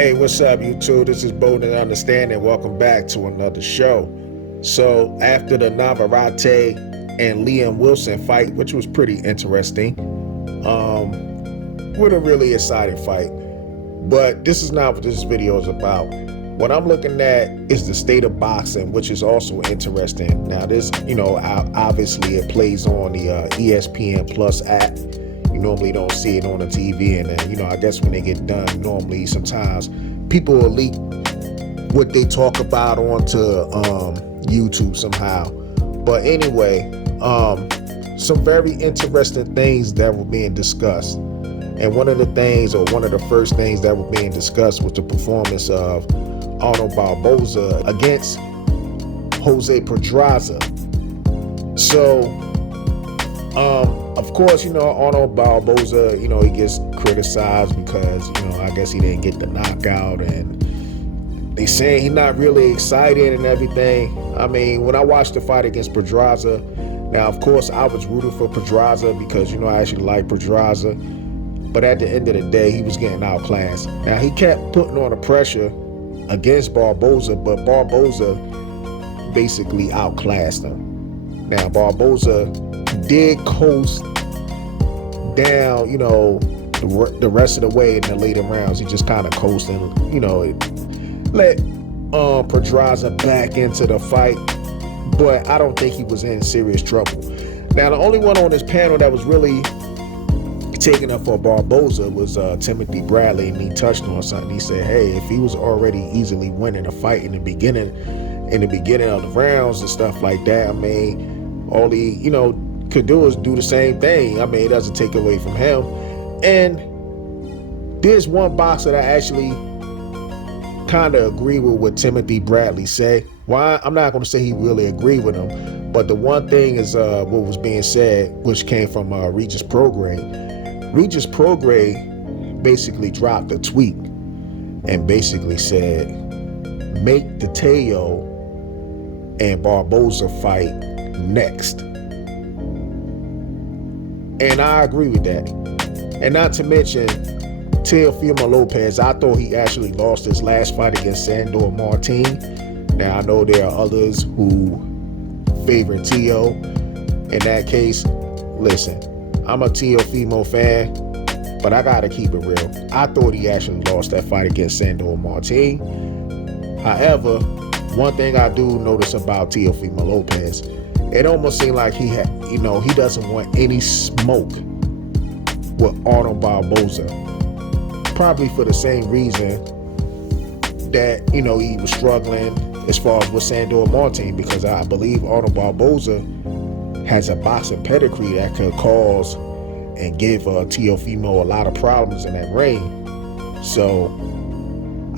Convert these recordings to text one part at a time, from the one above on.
Hey, what's up, YouTube? This is Bold and Understanding. Welcome back to another show. So, after the Navarrete and Liam Wilson fight, which was pretty interesting, with a really exciting fight. But this is not what this video is about. What I'm looking at is the state of boxing, which is also interesting. Now, this, obviously it plays on the ESPN Plus app. You normally don't see it on the TV, and then, I guess when they get done, normally sometimes people will leak what they talk about onto YouTube somehow. But anyway, some very interesting things that were being discussed. And one of the first things that were being discussed was the performance of Arnold Barboza against Jose Pedraza. So, of course, Arnold Barboza, he gets criticized because, I guess he didn't get the knockout, and they saying he's not really excited and everything. I mean, when I watched the fight against Pedraza, now, of course, I was rooting for Pedraza because, I actually like Pedraza. But at the end of the day, he was getting outclassed. Now, he kept putting on the pressure against Barboza, but Barboza basically outclassed him. Now, Barboza did coast down, the rest of the way in the later rounds. He just kind of coasted, let Pedraza back into the fight, but I don't think he was in serious trouble. Now, the only one on this panel that was really taking up for Barboza was Timothy Bradley, and he touched on something. He said, hey, if he was already easily winning a fight in the beginning of the rounds and stuff like that, I mean, all he, could do is do the same thing. I mean, it doesn't take away from him. And there's one boxer that I actually kind of agree with what Timothy Bradley said. Well, I'm not going to say he really agreed with him, but the one thing is what was being said, which came from Regis Prograis. Regis Prograis basically dropped a tweet and basically said, make the Teo and Barboza fight next. And I agree with that. And not to mention, Teofimo Lopez, I thought he actually lost his last fight against Sandor Martin. Now, I know there are others who favor Teo. In that case, listen, I'm a Teofimo fan, but I gotta keep it real. I thought he actually lost that fight against Sandor Martin. However, one thing I do notice about Teofimo Lopez, it almost seemed like he had, he doesn't want any smoke with Arnold Barboza. Probably for the same reason that, he was struggling as far as with Sandor Martin, because I believe Arnold Barboza has a boxing pedigree that could cause and give Teofimo a lot of problems in that ring. So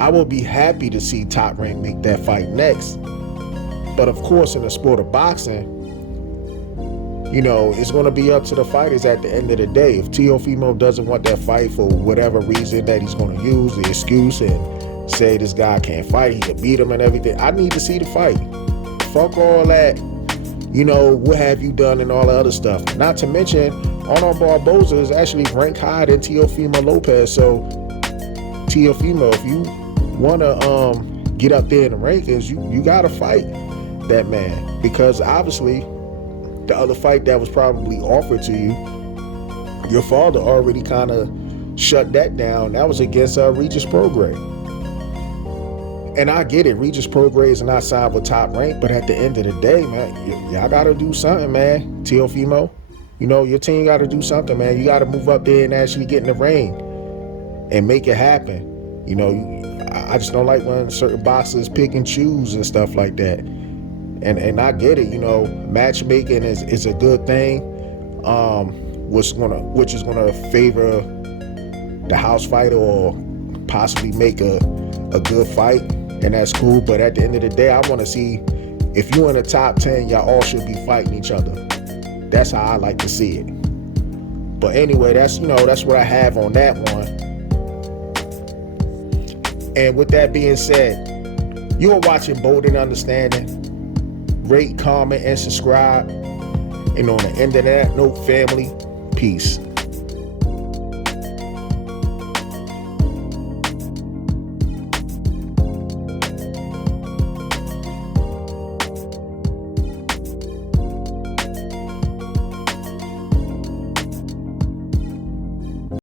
I will be happy to see Top Rank make that fight next. But of course, in the sport of boxing, it's going to be up to the fighters at the end of the day. If Teofimo doesn't want that fight for whatever reason that he's going to use, the excuse, and say this guy can't fight, he can beat him and everything, I need to see the fight. Fuck all that, what have you done and all the other stuff. Not to mention, Arnold Barboza is actually ranked higher than Teofimo Lopez. So, Teofimo, if you want to get up there in the rankings, you got to fight that man. Because obviously, the other fight that was probably offered to you, your father already kind of shut that down. That was against Regis Prograis. And I get it, Regis Prograis is not signed with Top Rank, but at the end of the day, man, y'all got to do something, man. Teofimo, your team got to do something, man. You got to move up there and actually get in the ring and make it happen. I just don't like when certain boxers pick and choose and stuff like that. And I get it, matchmaking is a good thing, which is gonna favor the house fighter or possibly make a good fight, and that's cool. But at the end of the day, I want to see if you're in the top 10, y'all all should be fighting each other. That's how I like to see it. But anyway, that's what I have on that one. And with that being said, you are watching Bold and Understanding. Rate, comment, and subscribe. And on the end of that note, family, peace.